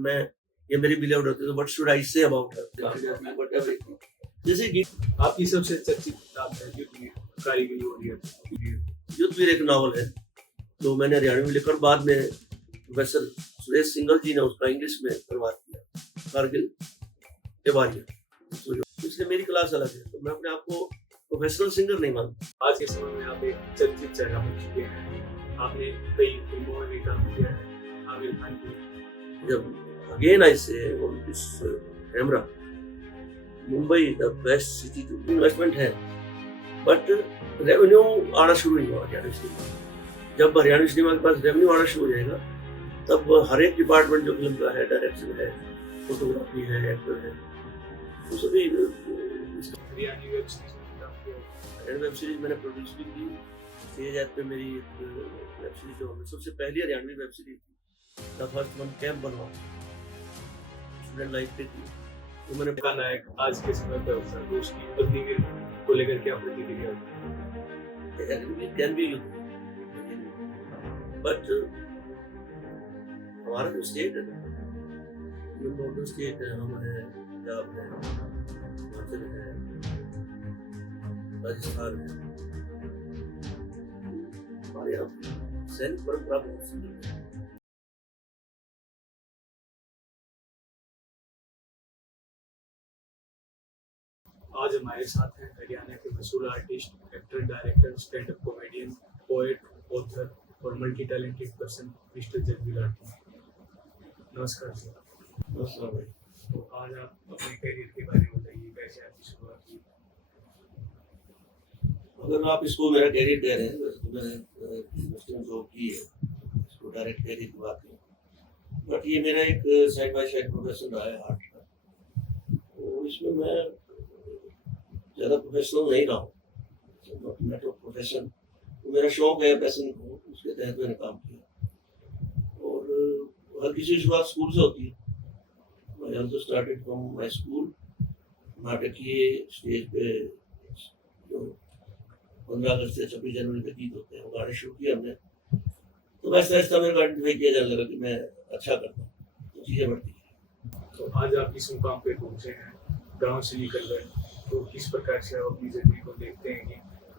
मैं ये मेरी बिलीव्ड होती है तो what should I say about her, whatever it is. जैसे कि आपकी सबसे चर्चित किताब है युद्धवीर कारीगरी और युद्धवीर एक नावल है तो मैंने हरियाणवी में लिखा, बाद में प्रोफेसर सुरेश सिंघल जी ने उसका इंग्लिश में अनुवाद किया, कारगिल के वारियर। तो इसलिए मेरी क्लास अलग है, तो मैं अपने आप को प्रोफेशनल सिंगर नहीं मानता। आज के समय में आप एक चर्चित चेहरा बन चुके हैं। आपने कई फिल्मों में भी काम किया है, आमिर खान की। जब again I say on this camera, Mumbai the best city to investment है, बट रेवेन्यू आना शुरू नहीं हुआ हरियाणवी सिनेमा। जब हरियाणवी सिनेमा के पास रेवेन्यू आना शुरू हो जाएगा तब हर एक डिपार्टमेंट जो फिल्म का है, डायरेक्शन है, फोटोग्राफी है, एक्टर है, वो सभी हरियाणवी वेब सीरीज में काम किया है। वेब सीरीज मैंने प्रोड्यूस भी की। स्टेज ऐप पे मेरी एक वेब सीरीज जो सबसे पहली हरियाणवी वेब सीरीज थी, द फर्स्ट वन कैंप बनवा, स्टूडेंट लाइफ पे थी। तो मैंने का नायक आज के समय पर संतोष की अग्निवीर को लेकर क्या प्रतिक्रिया कैन बी यूथ, बट हमारा जो स्टेट है ना, स्टेट है, हम है, पंजाब है, हिमाचल है, राजस्थान है, हमारे यहाँ सैनिक परंपरा बहुत सुंदर है। आज हमारे साथ हैं हरियाणा के मशहूर artist, actor, director, stand up comedian, poet, author और multi talented person mister Jagveer Lathi. नमस्कार सर। नमस्कार भाई। तो आज आप अपने करियर के बारे में बताइए, कैसे आपकी शुरुआत की? अगर आप इसको मेरा कैरियर कह रहे हैं, वैसे तो मैंने मुस्लिम जॉब की है, इसको डायरेक्ट कैरियर की बात नहीं, बट ये मेरा एक साइड बाय साइड प्रोफेशन रहा है आर्ट का, तो इसमें मैं ज़्यादा प्रोफेशनल नहीं रहा हूँ। मैं तो प्रोफेशन, तो मेरा शौक है, पैशन हो, उसके तहत मैंने काम किया। और हर किसी की शुरुआत स्कूल से होती है। I also started from my school, नाटकीय स्टेज पे जो 15 अगस्त से 26 जनवरी के गीत होते हैं वो गाने शुरू किए हमने, तो वैसे ऐसा मेरे को आइडेंटिफाई किया जाने लगा कि मैं अच्छा करता हूँ, तो चीज़ें बढ़ती हैं। तो आज आप इस मुकाम पे पहुँचे हैं, गांव से निकल गए, तो किस प्रकार से आप अपनी जिंदगी को देखते हैं कि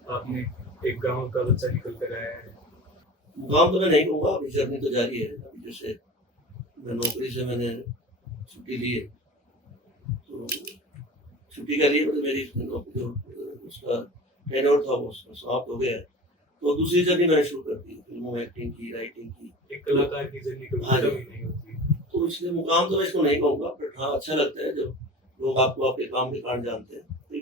आपने एक गांव का बच्चा निकल कर आया है? मुकाम तो मैं नहीं कहूँगा, अभी जर्नी तो जारी है। अभी जैसे मैं नौकरी से मैंने छुट्टी ली है, तो छुट्टी के लिए मतलब मेरी नौकरी जो उसका टेन्योर था वो समाप्त हो गया है, तो दूसरी जर्नी मैंने शुरू कर दी, फिल्मों में एक्टिंग की, राइटिंग की। एक कलाकार की जर्नी कभी खत्म ही नहीं होती, तो इसलिए मुकाम तो मैं इसको नहीं कहूँगा, बट हाँ अच्छा लगता है जब लोग आपको आपके काम के कारण जानते हैं, ये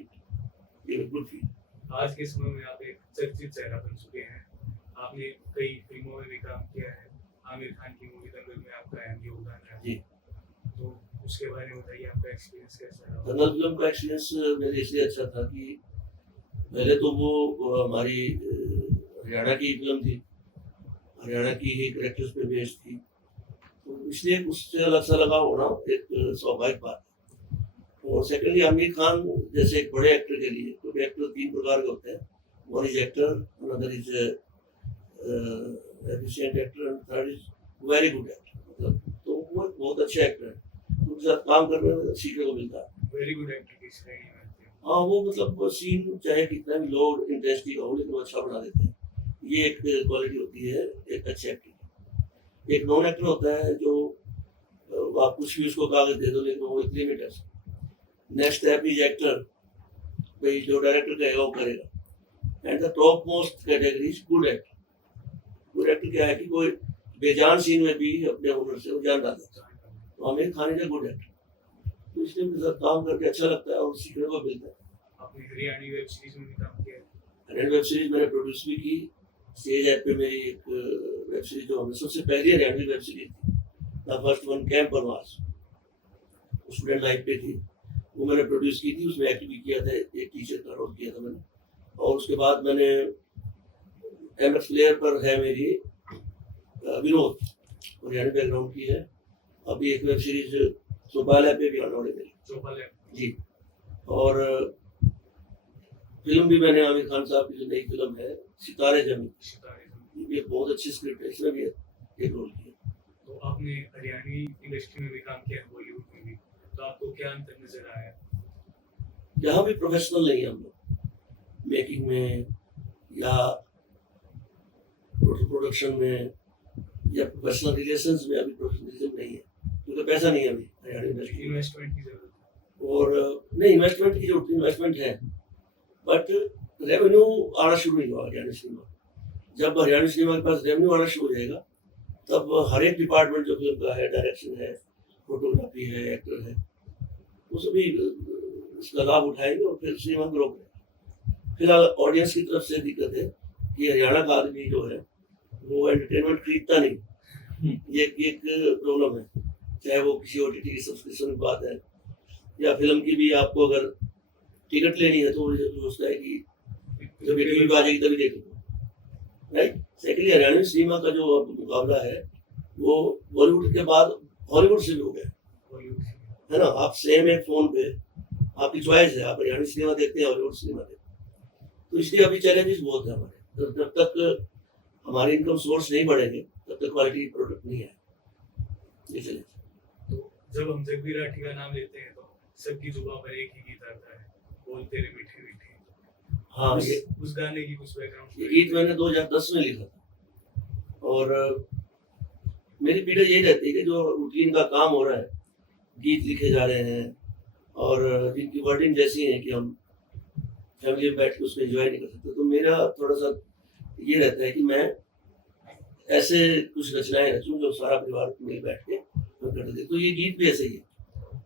बिल्कुल फील। आज के समय में आप एक चर्चित चेहरा बन चुके हैं। आपने कई फिल्मों में भी काम किया है, आमिर खान की मूवी दंगल में आपका अहम योगदान है जी। तो उसके बारे में बताइए, आपका एक्सपीरियंस कैसा रहा? दंगल फिल्म का एक्सपीरियंस मेरे इसलिए अच्छा था कि पहले तो वो हमारी हरियाणा की फिल्म थी, हरियाणा की ही कैरेक्टर्स पे बेस्ड थी, तो इसलिए उससे अलग सा लगा होना एक स्वाभाविक बात है। और सेकेंडली आमिर खान जैसे एक बड़े एक्टर के लिए, क्योंकि एक्टर 3 प्रकार के होते हैं, one is actor, another is efficient actor, and third is very good actor. मतलब तो वो एक बहुत अच्छे एक्टर है, उनके साथ काम करने में सीखने को मिलता है। वेरी गुड एक्टर की श्रेणी में आते हैं। हाँ, वो मतलब सीन चाहे कितना भी लो इंटेंसिटी का हो, लेकिन वो अच्छा बना देते हैं। ये एक क्वालिटी होती है एक अच्छे एक्टर की। एक नॉन एक्टर होता है जो आप कुछ भी उसको कागज दे दो, लेकिन वो एक लिमिट है। नेक्स्ट स्टेप इज एक्टर, भाई जो डायरेक्टर कहेगा वो करेगा। And the top most category is good actor. Good actor क्या है कि कोई बेजान सीन में भी अपने हुनर से वो जान डालता है, तो Aamir Khan is a good actor, तो इसलिए मुझे सब काम करके अच्छा लगता है और सीखने को मिलता है। आपने हरियाणवी वेब सीरीज में भी काम किया है। हरियाणवी वेब सीरीज मैंने प्रोड्यूस भी की। स्टेज ऐप पे मेरी एक वेब सीरीज जो हमने सबसे पहली हरियाणवी वेब सीरीज थी, द फर्स्ट वन कैंप बनवास, स्टूडेंट लाइफ पे थी, वो मैंने प्रोड्यूस की थी। उसमें एक्ट भी किया था, एक टीचर का रोल किया था मैंने। और उसके बाद मैंने एमएक्स प्लेयर पर है मेरी विनोद, हरियाणवी बैकग्राउंड की है। अभी एक वेब सीरीज चौपाल ऐप पे भी आने वाली मेरी। चौपाल जी। और फिल्म भी मैंने आमिर खान साहब की जो नई फिल्म है सितारे जमीन, ये बहुत अच्छी स्क्रिप्ट है, इसमें भी एक रोल किया। तो आपने हरियाणवी इंडस्ट्री में भी काम किया, बॉलीवुड में भी, तो आपको क्या अंतर नजर आया? यहाँ भी प्रोफेशनल नहीं है हम लोग, मेकिंग में या प्रोडक्शन में या प्रोफेशनल रिलेशंस में अभी प्रोफेशनलिज्म नहीं है, क्योंकि पैसा नहीं है अभी हरियाणा इंडस्ट्री में। इन्वेस्टमेंट की जरूरत है। और नहीं, इन्वेस्टमेंट की जरूरत, इन्वेस्टमेंट है, बट रेवेन्यू आना शुरू नहीं हुआ हरियाणा सिनेमा। जब हरियाणा सिनेमा के पास रेवेन्यू आना शुरू हो जाएगा, तब हर एक डिपार्टमेंट जो फिल्म का है, डायरेक्शन है, फोटोग्राफी है, एक्टर है, वो सभी इसका लाभ उठाएंगे और फिर सिनेमा ग्रो करेगा। फिलहाल ऑडियंस की तरफ से दिक्कत है कि हरियाणा का आदमी जो है वो एंटरटेनमेंट खरीदता नहीं, ये एक प्रॉब्लम है। चाहे वो किसी OTT की सब्सक्रिप्शन की बात है या फिल्म की भी, आपको अगर टिकट लेनी है तो वो सोचता है कि जब ये टीवी पे आ जाएगी तभी देखूंगा, राइट। सेकेंडली हरियाणवी सिनेमा का जो मुकाबला है वो बॉलीवुड के बाद हॉलीवुड से भी हो गया है ना। आप सेम एक फोन पे आपकी चॉइस है, आप हरियाणवी सिनेमा देखते हैं, हॉलीवुड सिनेमा देखते हैं, तो इसलिए अभी चैलेंजेस बहुत है हमारे। तो जब तक हमारे इनकम सोर्स नहीं बढ़ेंगे तब तक क्वालिटी प्रोडक्ट नहीं है, ये चैलेंज। तो जब हम जगबीर राठी का नाम लेते हैं तो सबकी जुबान पर एक ही गीत आता है, बोल तेरे मीठे मीठे। हाँ, उस गाने की कुछ बैकग्राउंड? ये गीत मैंने 2010 में लिखा था, और मेरी पीड़ा यही रहती है कि जो रूटीन का काम हो रहा है, गीत लिखे जा रहे हैं और जिनकी वर्डिंग जैसी है कि हम फैमिली में बैठ के उसमें एंजॉय नहीं कर सकते, तो मेरा थोड़ा सा ये रहता है कि मैं ऐसे कुछ रचनाएं रचूं जो सारा परिवार मिल बैठ के हम कर दे। तो ये गीत भी ऐसे ही है,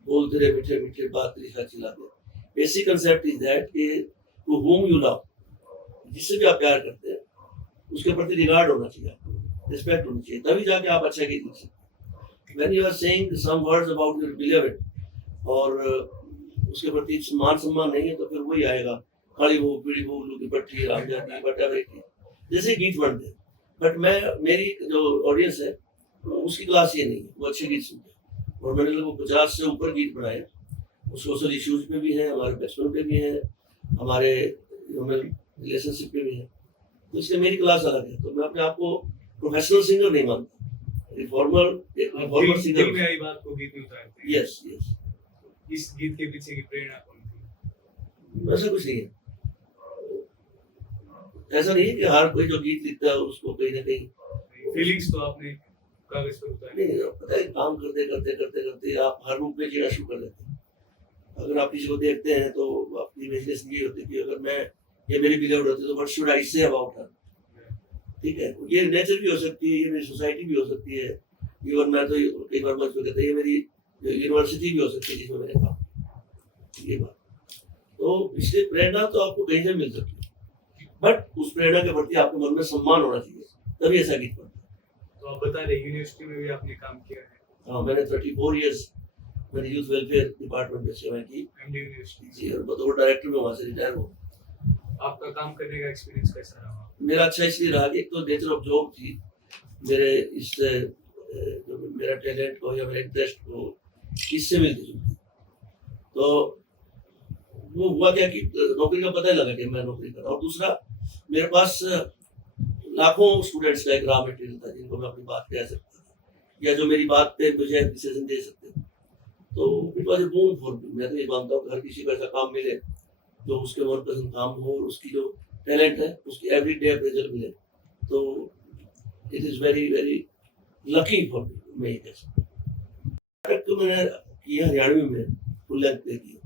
बोल तेरे मीठे मीठे बात तेरी साची लागे। बेसिक कंसेप्ट इज दैट कि टू होम यू लव, जिससे भी आप प्यार करते हैं उसके प्रति रिगार्ड होना चाहिए, आपको रिस्पेक्ट होनी चाहिए, तभी जाके आप अच्छा गीत लिख सकते हैं। When you are saying some words about your beloved और उसके प्रति मान सम्मान नहीं है, तो फिर वही आएगा, काली बहू पीड़ी बहू लू की पट्टी राम जाती बटा बेटी, जैसे गीत बनते हैं। बट मेरी जो ऑडियंस है उसकी क्लास ये नहीं है, वो अच्छे गीत सुनते हैं, और मैंने लगभग 50 से ऊपर गीत बनाए। वो सोशल इश्यूज पे भी हैं, हमारे बचपन पे भी हैं, हमारे रिलेशनशिप पे भी हैं, तो इसलिए मेरी क्लास अलग है। तो मैं अपने आप को प्रोफेशनल सिंगर नहीं मानता, रिफॉर्मर सिंगर। दिल में आई बात को गीत में उतारते हैं। Yes yes. इस गीत के पीछे की प्रेरणा कौन थी? ऐसा कुछ नहीं है, ऐसा नहीं है कि हर कोई जो गीत लिखता है उसको कहीं ना कहीं फीलिंग्स तो आपने कागज पर उतारी। नहीं, पता है काम करते करते करते करते आप हर रूप में जीना शुरू कर देते हैं। अगर आप किसी को देखते हैं तो आपकी इमेजिनेशन ये होती है कि अगर मैं ये मेरी बिलीव्ड होती तो what should I say about her, ठीक है। ये नेचर भी हो सकती है, ये मेरी सोसाइटी भी हो सकती है, इवन मैं तो कई बार मंच पे कहते हैं ये मेरी यूनिवर्सिटी भी हो सकती है जिसमें मैंने काम, ये बात। तो इसलिए प्रेरणा तो आपको कहीं से मिल सकती है, बट उस प्रेरणा के प्रति आपके मन में सम्मान होना चाहिए, तभी ऐसा गीत बनता है। तो आप बता रहे यूनिवर्सिटी में भी आपने काम किया है? हाँ, मैंने 34 इयर्स मैंने यूथ वेलफेयर डिपार्टमेंट में सेवा की एमडी यूनिवर्सिटी जी, और बतौर डायरेक्टर में वहाँ से रिटायर हुआ। आपका काम करने का एक्सपीरियंस कैसा रहा? मेरा अच्छा इसलिए रहा कि एक तो नेचर ऑफ जॉब थी, मेरे इस जो मेरा टैलेंट को या मेरा इंटरेस्ट को इससे मिलती जुलती, तो वो हुआ क्या कि नौकरी का पता ही लगा कि मैं नौकरी कर रहा हूँ। और दूसरा, मेरे पास लाखों स्टूडेंट्स का एक रॉ मटेरियल था जिनको मैं अपनी बात कह सकता था, या जो मेरी बात पे मुझे डिसीजन दे सकते थे। तो it was a boom for me. मैं तो ये मानता हूँ कि हर किसी को ऐसा काम मिले जो उसके मनपसंद काम हो, और उसकी जो टैलेंट है उसकी एवरी डे अप्रेजल मिले, तो it is very very lucky for me, मैं ये कह सकता हूँ। नाटक तो मैंने किया हरियाणवी में, फुल लेंथ पे किया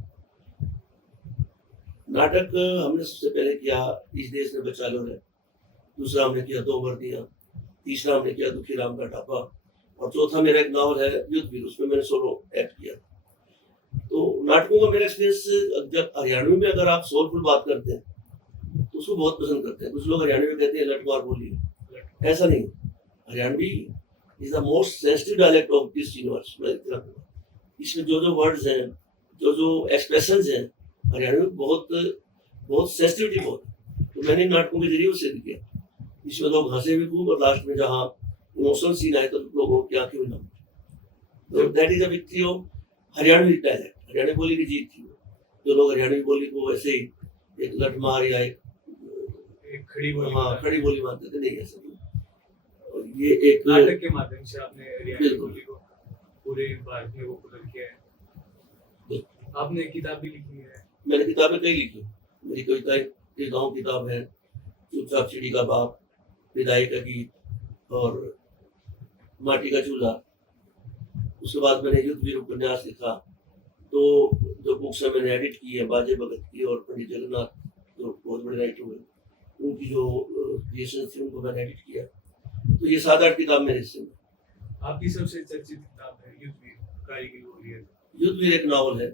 नाटक। हमने सबसे पहले किया इस देश में बचा लो है, दूसरा हमने किया दो वर्दियाँ, तीसरा हमने किया दुखी राम का ढाबा, और चौथा मेरा एक नावल है युद्धवीर, उसमें मैंने सोलो एक्ट किया। तो नाटकों का मेरा एक्सपीरियंस, जब हरियाणवी में अगर आप सोलफुल बात करते हैं तो उसको बहुत पसंद करते हैं। कुछ लोग हरियाणवी में कहते हैं लटमार बोलिए, ऐसा नहीं। Haryanvi is the most sensitive dialect of this universe. इसमें जो जो वर्ड्स हैं, जो जो एक्सप्रेशंस हैं, हरियाणवी में बहुत बहुत सेंसिटिविटी बहुत है। तो मैंने नाटकों के जरिए उससे किया, इसमें लोग हंसे भी खूब, और लास्ट में जहाँ इमोशनल सीन आए तो लोगों की आंखें भी नम। तो that is a victory of Haryanvi talent, Haryanvi बोली की जीत थी। जो लोग हरियाणवी बोली को वैसे ही एक लठमार या एक खड़ी बोली, हाँ खड़ी बोली मानते थे, नहीं ऐसा नहीं। ये एक नाटक के माध्यम से आपने हरियाणवी बिल्कुल। बोली को पूरे भारत में पॉपुलर किया है। आपने किताब भी लिखी है। मैंने किताबें कई लिखी, मेरी कविताओं की किताब है, चुपचाप चिड़ी का बाप, विदाई का गीत और माटी का चूल्हा। उसके बाद मैंने युद्ध वीर उपन्यास लिखा। तो जो बुक्स है मैंने एडिट की है, बाजे भगत की और पंडित जगन्नाथ जो बहुत बड़े राइटर हुए, उनकी जो क्रिएशन थी उनको मैंने एडिट किया। तो ये 7-8 किताब मेरे हिस्से में। आपकी सबसे चर्चित किताब है युद्ध वीर कारगिल वॉरियर। युद्ध वीर एक नावल है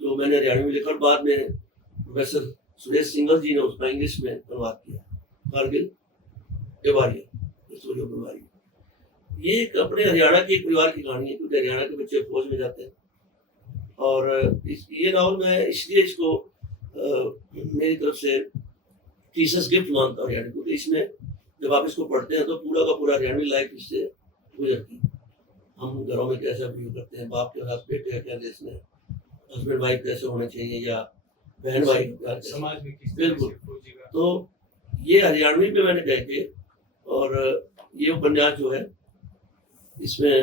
जो मैंने हरियाणवी में लिखा और बाद में प्रोफेसर सुरेश सिंघल जी ने उसका इंग्लिश में अनुवाद किया, Kargil warrior, story of warrior. ये एक अपने हरियाणा के एक परिवार की कहानी है, क्योंकि हरियाणा के बच्चे फौज में जाते हैं। और ये नावल मैं इसलिए इसको मेरी तरफ से टीचर्स गिफ्ट मानता हूँ हरियाणा, क्योंकि इसमें जब आप इसको पढ़ते हैं तो पूरा का पूरा हरियाणवी लाइफ इससे गुजरती है। हम घरों में कैसे बिहेव करते हैं, बाप के साथ बेटे का क्या रिलेशन है, हस्बैंड वाइफ कैसे होने चाहिए, या बहन भाई का क्या समाज में किस तरह बिल्कुल। से फौजी का तो ये हरियाणवी पे मैंने कह के, और ये उपन्यास जो है इसमें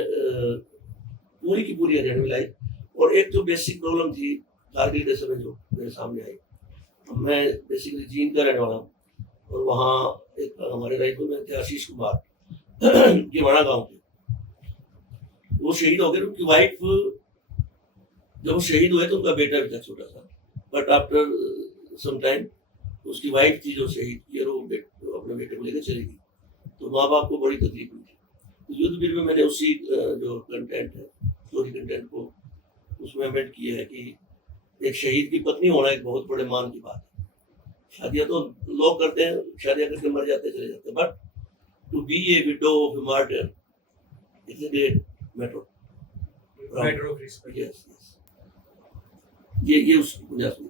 पूरी की पूरी हरियाणवी लाइफ, और एक जो बेसिक प्रॉब्लम थी कारगिल के समय जो मेरे सामने आई। मैं बेसिकली जींद का रहने वाला हूँ, और वहाँ एक हमारे राइफल में थे आशीष कुमार गिवाड़ा गांव के, वो शहीद हो गए। उनकी वाइफ, जब वो शहीद हुए तो उनका बेटा भी था छोटा सा, बट आफ्टर सम टाइम उसकी वाइफ थी जो शहीद की, और वो अपने बेटे को लेकर चली गई। तो माँ बाप को बड़ी तकलीफ हुई थी। तो युद्ध वीर में मैंने उसी जो कंटेंट है, स्टोरी कंटेंट को उसमें एमेंड किया है कि एक शहीद की पत्नी होना एक बहुत बड़े मान की बात है। शादियां तो लोग करते हैं, शादियां करके मर जाते चले जाते हैं, but to be a widow of a martyr it's a great matter of respect. Yes ये उस उपन्यास में।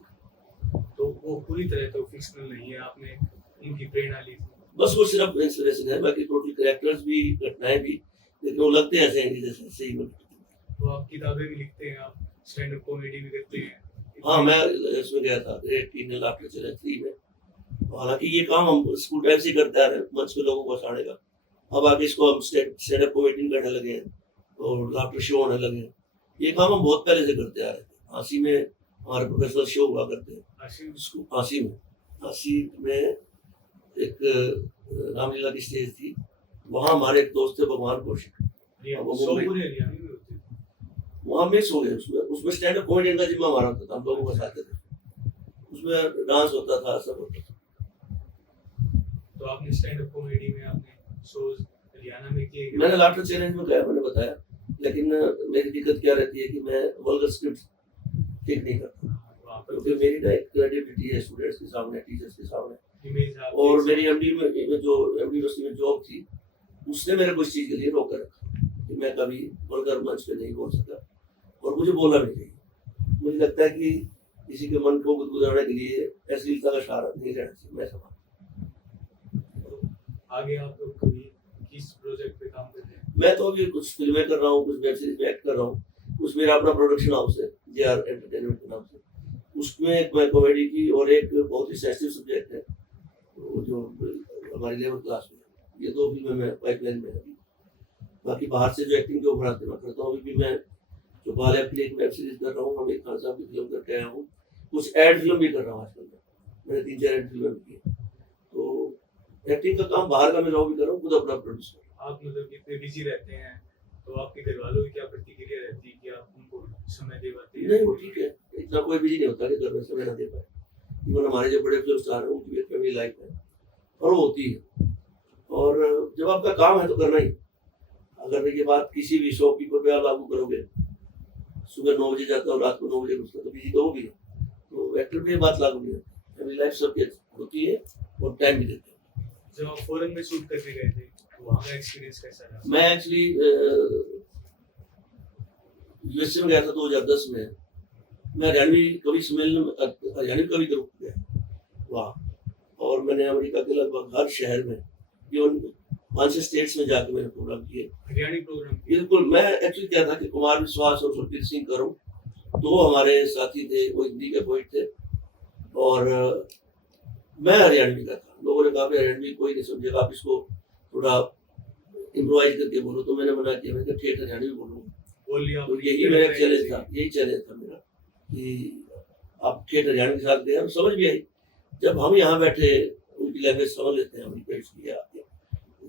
तो वो पूरी तरह तो फिक्शनल नहीं है, आपने उनकी प्रेरणा ली थी। बस वो सिर्फ इंस्पिरेशन है, बाकी टोटल कैरेक्टर्स भी, घटनाएं भी, लेकिन वो लगते हैं ऐसे हैं जैसे सही में। तो आप किताबें भी लिखते हैं, आप स्टैंड अप कॉमेडी भी करते हैं। हाँ, मैं इसमें गया था ग्रेट टीन लाफ्टर चैलेंज 3 में। हालांकि ये काम हम स्कूल टाइम से ही करते आ रहे हैं, मंच पे लोगों को हंसाने का। अब आगे इसको हम स्टैंड अप कॉमेडी करने लगे हैं और लाफ्टर शो होने लगे हैं। ये काम हम बहुत पहले से करते आ रहे थे। हांसी में हमारे प्रोफेशनल शो हुआ करते हैं। हांसी में एक रामलीला की स्टेज थी, वहाँ हमारे एक दोस्त थे भगवान कौशिक, वहाँ मिक्स हो गए। उसमें स्टैंड अप कॉमेडियन का जिम्मा हमारा होता था, हम लोगों को हंसाते थे, उसमें डांस होता था, सब होता था। तो आपने स्टैंड अप कॉमेडी में आपने शोज हरियाणा में किए? मैंने लाफ्टर चैलेंज में गया, मैंने बताया, लेकिन मेरी दिक्कत क्या रहती है कि मैं वल्गर स्क्रिप्ट ठीक नहीं करता, क्योंकि मेरी ना एक क्रेडिबिलिटी है स्टूडेंट्स के सामने, टीचर्स के सामने। और मेरी एमडी में जो एमडी यूनिवर्सिटी में जॉब थी, उसने मेरे को इस चीज़ के लिए रोक रखा कि मैं कभी वल्गर मंच पे नहीं बोल सका, और मुझे बोलना नहीं चाहिए। मुझे लगता है कि किसी के मन को गुदगुदाने के लिए अश्लीलता का सहारा नहीं रहना चाहिए, मैं समझता। आगे आप लोग कभी किस प्रोजेक्ट पे काम कर रहे हैं? मैं तो अभी कुछ फिल्में कर रहा हूँ, कुछ वेब सीरीज में एक्ट कर रहा हूँ, कुछ मेरा अपना प्रोडक्शन हाउस है JR एंटरटेनमेंट के नाम से, उसमें एक मैं कॉमेडी की और एक बहुत ही सेंसिटिव सब्जेक्ट है तो जो हमारी लेवल क्लास में, ये 2 फिल्में मैं पाइपलाइन में अभी। बाकी बाहर से जो एक्टिंग के ऊपर आते मैं करता हूँ। अभी भी मैं जो बालिया के लिए एक वेब सीरीज कर रहा हूँ, आमिर खान साहब की फिल्म करके आया हूँ, कुछ एड फिल्म भी कर रहा हूँ आजकल। मैंने 3-4 एड फिल्में भी की। तो एक्टिंग का काम बाहर का मैं जॉब भी कर रहा हूँ, खुद अपना प्रोड्यूस कर रहा हूँ। आप मतलब इतने बिजी रहते हैं, तो आपके घर वालों की क्या प्रतिक्रिया रहती है कि आप उनको समय दे पाते हैं? नहीं, वो ठीक है, इतना कोई बिजी नहीं होता कि घर में समय ना दे पाए। इवन हमारे जो बड़े फिल्म स्टार हैं उनकी भी फैमिली लाइफ है, और वो होती है। और जब आपका काम है तो करना ही। अगर ये बात किसी भी शॉपकीपर पे आप लागू करोगे, सुबह 9 बजे जाता और रात को 9 बजे घुसता, तो बिजी तो वो भी है। तो एक्टर पे ये बात लागू नहीं होती, फैमिली लाइफ सबकी होती है और टाइम भी देते हैं। जब आप फॉरेन में शूट करने गए थे तो वहाँ का एक्सपीरियंस कैसा रहा? मैं एक्चुअली यूएसए में गया था 2010 में। मैं हरियाणवी कवि सम्मेलन में, हरियाणवी कवि ग्रुप गया वहाँ, और मैंने अमेरिका के लगभग हर शहर में, इवन 5 स्टेट्स में जाके मैंने प्रोग्राम किए, हरियाणवी प्रोग्राम। बिल्कुल। मैं एक्चुअली क्या था कि कुमार विश्वास और सुरजीत सिंह करूँ, 2 हमारे साथी थे, वो हिंदी के पोइट थे, और मैं हरियाणवी का था। लोगों ने कहा कि हरियाणवी कोई नहीं समझेगा, आप इसको थोड़ा इम्प्रोवाइज करके बोलो, तो मैंने मना किया, मैंने कहा ठेठ हरियाणवी बोलूँगा। बोलिए आप। तो यही मेरा चैलेंज था, यही चैलेंज था मेरा कि आप ठेठ हरियाणवी के साथ गए और समझ भी आई। जब हम यहाँ बैठे उनकी लैंग्वेज समझ लेते हैं, उनकी पेट्स की आती है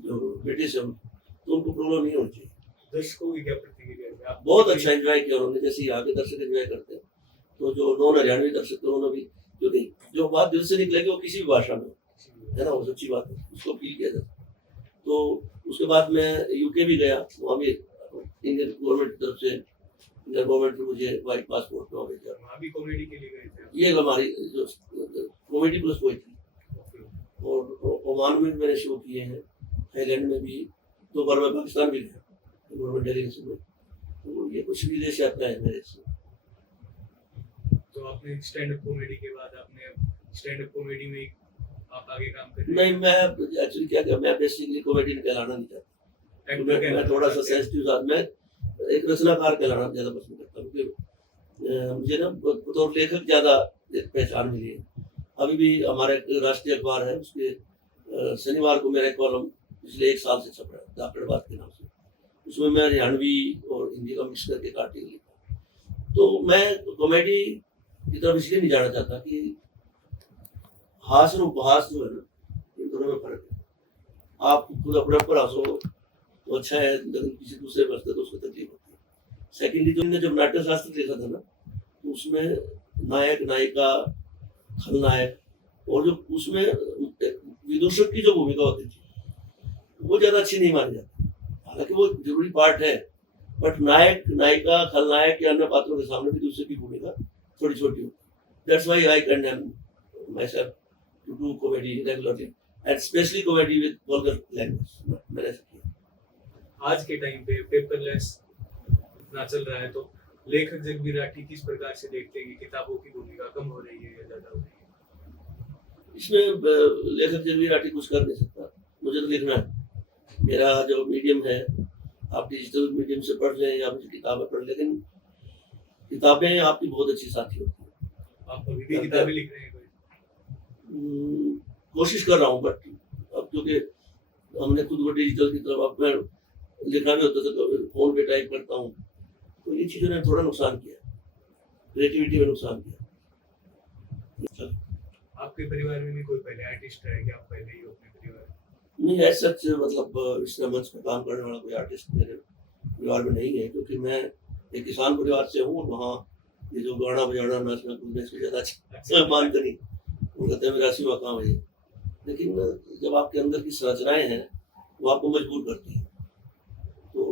जो ब्रिटिश है तो उनको प्रॉब्लम नहीं होनी चाहिए। दर्शकों की क्या प्रतिक्रिया है? आप बहुत अच्छा एंजॉय किया उन्होंने, जैसे यहाँ के दर्शक एंजॉय करते हैं, तो जो नॉन हरियाणवी दर्शक थे उन्होंने भी, क्योंकि जो बात दिल से निकलेगी वो किसी भी भाषा में है ना, वो सच्ची बात है, उसको फील किया जाता है। तो उसके बाद मैं यूके भी गया, वहाँ भी इंडियन गवर्नमेंट की तरफ से, इंडियन गवर्नमेंट ने मुझे वाइट पासपोर्ट में भेजा। वहाँ भी कॉमेडी के लिए गए थे आप? ये हमारी जो कॉमेडी प्लस वही थी। और ओमान में भी मैंने शो किए हैं, थाईलैंड में भी, 2 बार मैं पाकिस्तान भी गया गवर्नमेंट डेलीगेशन में। तो ये कुछ विदेश यात्रा है मेरे से। तो आपने स्टैंड अप कॉमेडी के बाद आपने स्टैंड अप कॉमेडी में आप आगे काम कर रहे नहीं, मैं एक्चुअली क्या किया, मैं बेसिकली कॉमेडियन कहलाना नहीं चाहता। हैं? मैं थोड़ा सा सेंसिटिव था, मैं एक रचनाकार कहलाना ज़्यादा पसंद करता हूँ, क्योंकि मुझे ना बतौर लेखक ज़्यादा एक पहचान मिली है। अभी भी हमारा एक राष्ट्रीय अखबार है, उसके शनिवार को मेरा एक कॉलम पिछले 1 साल से छप रहा है, दाकड़बाद के नाम से। उसमें मैं हरियाणवी और हिंदी का मिक्स करके आर्टिकल लिखा। तो मैं कॉमेडी की तरफ इसलिए नहीं जाना चाहता कि हास्य और उपहास जो है ना, इन दोनों में फर्क है। आप खुद अपने ऊपर हंसो तो अच्छा है, लेकिन किसी दूसरे पर हंसते तो उसको तकलीफ होती है। सेकेंडली जो जब नाट्य शास्त्र लिखा था ना, तो उसमें नायक नायिका खलनायक और जो उसमें विदूषक की जो भूमिका होती थी वो ज्यादा अच्छी नहीं मानी जाती। हालांकि वो जरूरी पार्ट है, बट नायक नायिका खलनायक या अन्य पात्रों के सामने विदूषक की भूमिका थोड़ी छोटी होती है। That's why I condemn myself to do comedy regularly and especially comedy with vulgar language. मैंने ऐसा किया। आज के टाइम पे पेपरलेस ना चल रहा है, तो लेखक जगबीर राठी किस प्रकार से देखते हैं कि किताबों की भूमिका कम हो रही है या ज्यादा हो रही है? इसमें लेखक जगबीर राठी कुछ कर नहीं सकता, मुझे तो लिखना है। मेरा जो मीडियम है, आप डिजिटल मीडियम से पढ़ लें या मुझे किताबें पढ़, लेकिन किताबें आपकी बहुत अच्छी साथी होती है। आप अभी भी किताबें लिख रहे हैं? कोशिश कर रहा हूँ, बट अब क्योंकि हमने खुद को डिजिटल की तरफ, अब मैं लिखना भी होता था तो फोन पे टाइप करता हूँ, तो ये चीज़ों ने थोड़ा नुकसान किया, क्रिएटिविटी में नुकसान किया। आपके परिवार में भी कोई पहले आर्टिस्ट है क्या? आप पहले ही हो अपने परिवार में? नहीं, ऐसा सच मतलब इस मंच में काम करने वाला कोई आर्टिस्ट मेरे परिवार में नहीं है, क्योंकि मैं एक किसान परिवार से हूँ और वहाँ ये जो गाना बजाना नाचना कूदना इसको ज़्यादा अच्छा मानते नहीं, वो कहते हैं मेरा 80वां काम है ये। लेकिन जब आपके अंदर की संरचनाएं हैं वो आपको मजबूर करती हैं। तो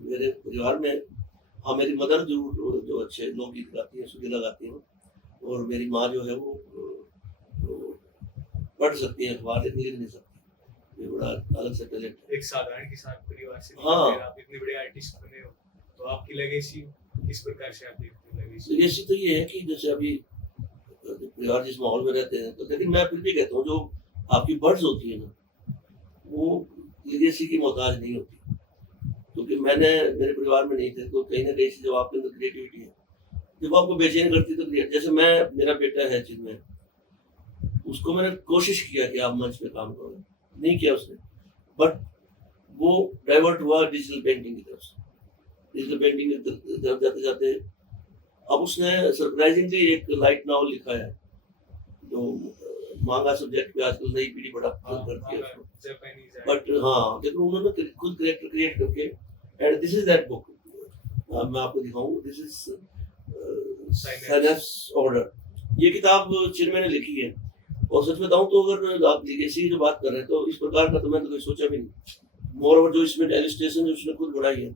मेरे परिवार में हाँ, मेरी मदर जरूर जो अच्छे लोकगीत गाती हैं, सुरीला गाती हैं, और मेरी माँ जो है वो पढ़ सकती है अखबार, लेकिन लिख नहीं सकती। ये बड़ा अलग से टैलेंट है। एक साधारण किसान परिवार से हाँ। आप इतने बड़े आर्टिस्ट बने हो, तो आपकी लेगेसी किस प्रकार से आप देखते हो? लेगेसी तो ये है कि जैसे अभी परिवार जिस माहौल में रहते हैं, तो लेकिन मैं फिर भी कहता हूँ जो आपकी बर्ड्स होती है ना, वो लेगेसी की मोहताज नहीं होती, क्योंकि मैंने मेरे परिवार में नहीं थे, तो कहीं ना कहीं से जब आपके अंदर क्रिएटिविटी है, जब आपको बेचैन करती तो जैसे मेरा बेटा है जिनमें, उसको मैंने कोशिश किया कि आप मंच पे काम करो, नहीं किया उसने, बट वो डाइवर्ट हुआ डिजिटल पेंटिंग की तरफ से। डिजिटल पेंटिंग की तरफ जाते जाते अब उसने सरप्राइजिंगली एक लाइट नॉवल लिखा है, जो मांगा सब्जेक्ट पे आजकल नई पीढ़ी बड़ा पसंद करती है उसको, बट हाँ, लेकिन उन्होंने खुद कैरेक्टर क्रिएट करके, and this is that book, मैं आपको दिखाऊं, दिस इज साइनेप्स ऑर्डर। ये किताब चिन्मय ने लिखी है, और सच बताऊं तो अगर आप लेगेसी की जो बात कर रहे हैं, तो इस प्रकार का तो मैंने कभी सोचा भी नहीं। मोर ओवर जो इसमें इलस्ट्रेशन जो उसने खुद बनाई है,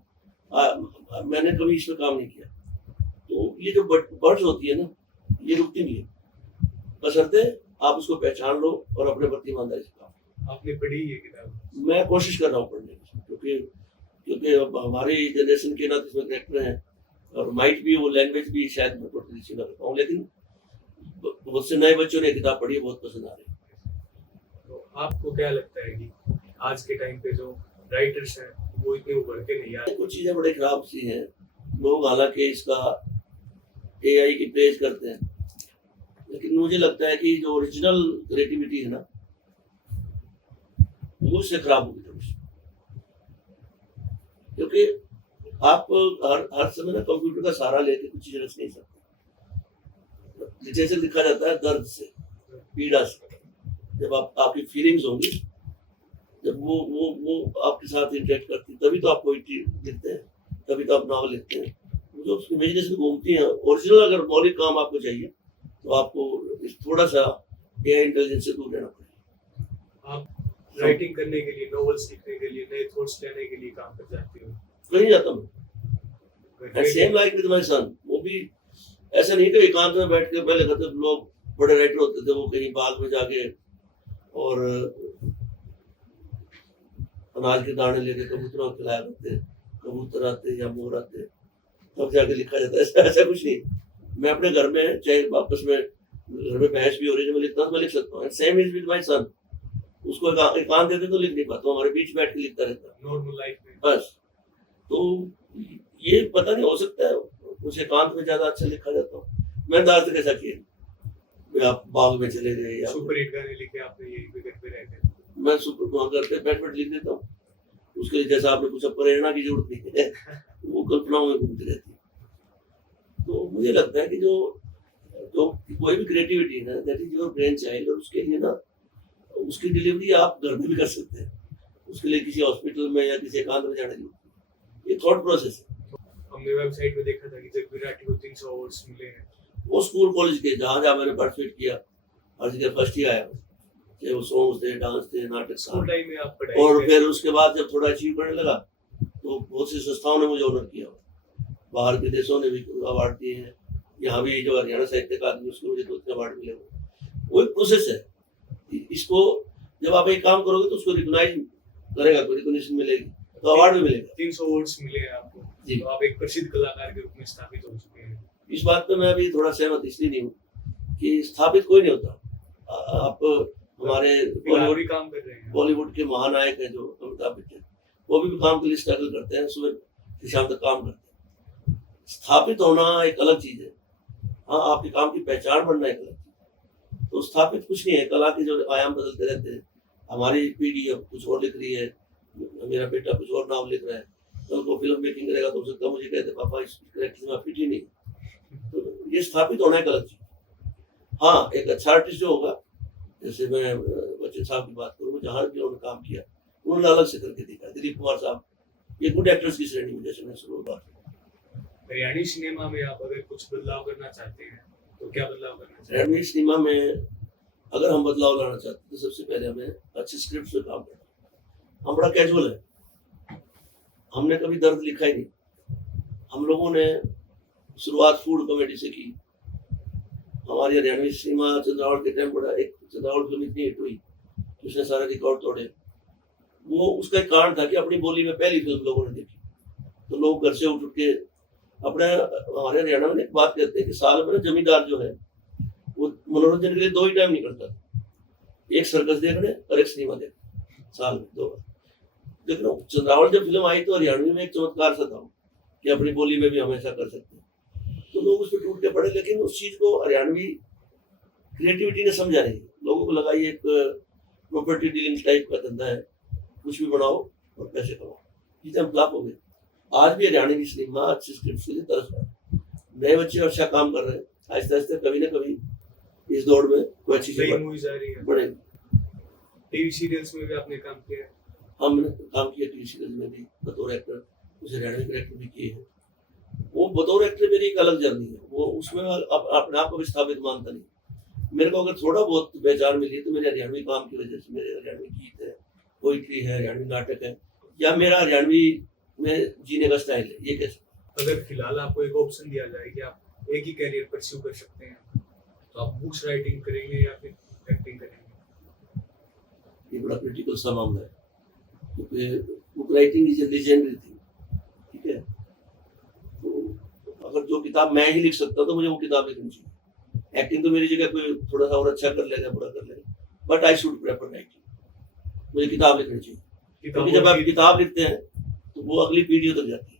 मैंने कभी इसमें काम नहीं किया। तो ये जो बर्ड्स होती है ना, ये रुकती नहीं है, बशर्ते आप उसको पहचान लो और अपने प्रति ईमानदारी से काम। आपने पढ़ी ये किताब? मैं कोशिश कर रहा हूँ पढ़ने की, क्योंकि अब हमारी जनरेशन के ना इसमें कैरेक्टर हैं, और माइट भी वो लैंग्वेज भी शायद मैं टोटली सीखना करता हूँ, लेकिन बहुत से नए बच्चों ने किताब पढ़ी, बहुत पसंद आ रही है। तो आपको क्या लगता है कि आज के टाइम पे जो राइटर्स हैं वो इतने उभर के नहीं आते? कुछ चीज़ें बड़ी खराब सी हैं, लोग हालांकि इसका AI की प्रेज करते हैं, लेकिन मुझे लगता है कि जो ओरिजिनल क्रिएटिविटी है ना, वो उससे खराब होगी थोड़ी सी। क्योंकि आप हर समय ना कंप्यूटर का सहारा लेके कुछ चीजें रख नहीं सकते। जैसे लिखा जाता है दर्द से, पीड़ा से, जब आपकी फीलिंग्स होंगी, जब वो आपके साथ इंटरेक्ट करती है, तभी तो आप पोइट्री लिखते हैं, तभी तो आप नॉवल लिखते हैं। जो इमेजिनेशन घूमती है, ओरिजिनल अगर मौलिक काम आपको चाहिए तो आपको थोड़ा सा एआई इंटेलिजेंस से दूर रहना पड़ेगा। आप राइटिंग करने के लिए, नॉवेल्स लिखने के लिए, नए थॉट्स लेने के लिए काम कर जाते हो? कहीं जाता हूँ, and same like with my son. वो भी ऐसा नहीं कि एकांत में बैठ के, पहले कहते लोग बड़े राइटर होते थे, वो कहीं बाग में जाके और अनाज के दाने लेके कबूतरों को खिलाया करते, कबूतर आते या मोर आते, तब जाके लिखा जाता है। ऐसा कुछ नहीं। मैं अपने घर में, चाहे वापस में घर में बहस भी हो रही है, मैं लिखता हूँ, मैं लिख सकता हूँ। Same is with my son. उसको एकांत देते तो लिख नहीं पाता, हमारे बीच बैठ के लिखता रहता है नॉर्मल लाइफ में। बस। तो ये पता नहीं, हो सकता है कुछ एकांत में ज्यादा अच्छा लिखा जाता हो। मैंने आज तक ऐसा किया, आप बाग में चले गए या सुपर हिट गाने लिखे आपने यही पे घर पे रह के? मैं सुपर वहां घर पे बैठ लिख देता हूँ। उसके लिए जैसा आपने पूछा, प्रेरणा की जरूरत नहीं है, वो कल्पनाओं में घूमती रहती है। तो मुझे लगता है कि जो कोई भी क्रिएटिविटी है ना, that is your brain child, और उसके लिए ना, उसकी डिलीवरी आप घर में भी कर सकते हैं। उसके लिए किसी हॉस्पिटल में या किसी एकांत में जाने की, ये थॉट प्रोसेस है। हमने वेबसाइट पे देखा था कि जब विराटी को 300 अवार्ड्स मिले हैं। वो स्कूल कॉलेज के जहाँ मैंने पार्टिसिपेट किया, हर जगह फर्स्ट ही आया, चाहे वो सॉन्ग्स थे, डांस थे, नाटक स्कूल टाइम में आप पढ़ाई और फिर उसके बाद जब थोड़ा अचीव करने लगा तो बहुत सी संस्थाओं ने मुझे ऑनर किया, बाहर के देशों ने भी अवार्ड दिए हैं, यहाँ भी जो हरियाणा साहित्य अकादमी, उसको मुझे 2-3 अवार्ड मिले। वो एक प्रोसेस है। इसको जब आप एक काम करोगे तो उसको रिकॉग्नाइज करेगा, कोई रिकॉग्निशन मिलेगी, तो अवार्ड भी मिलेगा। 300 अवार्ड्स मिले हैं आपको, जी। तो आप एक प्रसिद्ध कलाकार के रूप में स्थापित हो चुके हैं। इस बात पे मैं अभी थोड़ा सहमत इसलिए नहीं हूँ कि स्थापित कोई नहीं होता। आप हमारे बॉलीवुड काम कर रहे हैं, बॉलीवुड के महानायक हैं जो अमिताभ बच्चन, वो भी काम के लिए स्ट्रगल करते हैं, सुबह से शाम तक काम करते हैं। स्थापित होना एक अलग चीज है, हाँ, आपके काम की पहचान बनना एक अलग चीज है। तो स्थापित कुछ नहीं है, कला के जो आयाम बदलते रहते हैं। हमारी पीढ़ी अब कुछ और लिख रही है, मेरा बेटा कुछ और नाम लिख रहा है, कल को फिल्म मेकिंग करेगा तो हो सकता है मुझे कहते पापा इस कैरेक्टर में फिट ही नहीं। तो ये स्थापित होना एक अलग चीज। हाँ, एक अच्छा आर्टिस्ट जो होगा, जैसे मैं बच्चन साहब की बात करूँ, जहाँ भी उन्होंने काम किया, उन्होंने अलग से करके देखा। दिलीप कुमार साहब, ये गुड एक्टर्स की श्रेणी में, जैसे मैं शुरू बात। हरियाणी सिनेमा में आप अगर कुछ बदलाव करना चाहते हैं तो क्या बदलाव करना चाहते हैं? हरियाणी सिनेमा में अगर हम बदलाव लाना चाहते हैं तो सबसे पहले हमें अच्छे स्क्रिप्ट पे काम करना। हम बड़ा कैजुअल है, हमने कभी दर्द लिखा ही नहीं। हम लोगों ने शुरुआत फूड कॉमेडी से की। हमारी हरियाणवी सिनेमा चंद्रावल के टाइम बड़ा, एक चंद्रावल फिल्म इतनी हिट हुई, उसने सारे रिकॉर्ड तोड़े। वो उसका एक कारण था कि अपनी बोली में पहली फिल्म लोगों ने देखी, तो लोग घर से उठ के अपने, हमारे हरियाणा में एक बात कहते हैं कि साल में जमींदार जो है वो मनोरंजन के लिए 2 ही टाइम निकलता है, एक सर्कस देखने और एक सिनेमा देखने, साल में 2 बार। लेकिन चंद्रावल जब फिल्म आई तो हरियाणवी में एक चमत्कार सा था कि अपनी बोली में भी हम ऐसा कर सकते हैं, तो लोग उस पर टूट के पड़े। लेकिन उस चीज को हरियाणवी क्रिएटिविटी ने समझा नहीं। लोगों को लगा ये एक प्रॉपर्टी डीलिंग टाइप का धंधा है, कुछ भी बनाओ और पैसे कमाओ, जिसे हम फ्लॉप हो गए। आज भी हरियाणवी सिनेमा अच्छी स्क्रिप्ट के लिए तरस रहा है, नए बच्चे अच्छा काम कर रहे हैं, आहिस्ता आहिस्ता कभी ना कभी इस दौड़ में कोई अच्छी चीज मूवीज आ रही है, बढ़ेगी। टीवी सीरियल्स में भी आपने काम किया है? हमने काम किया टीवी सीरियल में भी बतौर एक्टर, उस हरियाणवी कैरेक्टर भी किए हैं। वो बतौर एक्टर मेरी एक अलग जर्नी है, वो उसमें अपने आप को विस्थापित मानता नहीं। मेरे को अगर थोड़ा बहुत पहचान मिली तो मेरे हरियाणवी काम की वजह से। मेरे हरियाणवी गीत है, पोइट्री है, हरियाणवी नाटक है, या मेरा हरियाणवी में जीने का स्टाइल है, ये कैसे। अगर फिलहाल आपको एक ऑप्शन दिया जाए कि आप एक ही कैरियर परस्यू कर सकते हैं, तो आप बुक्स राइटिंग करेंगे या फिर एक्टिंग करेंगे? ये बड़ा क्रिटिकल सा मामला है, क्योंकि book writing is a legendary thing, ठीक है। तो अगर जो किताब मैं ही लिख सकता तो मुझे वो किताब लिखनी चाहिए। एक्टिंग तो मेरी जगह कोई थोड़ा सा और अच्छा कर लेगा, बुरा कर लेगा, but I should prefer writing. मुझे किताब लिखनी चाहिए, क्योंकि जब आप किताब लिखते हैं तो वो अगली पीढ़ियों तक जाती है,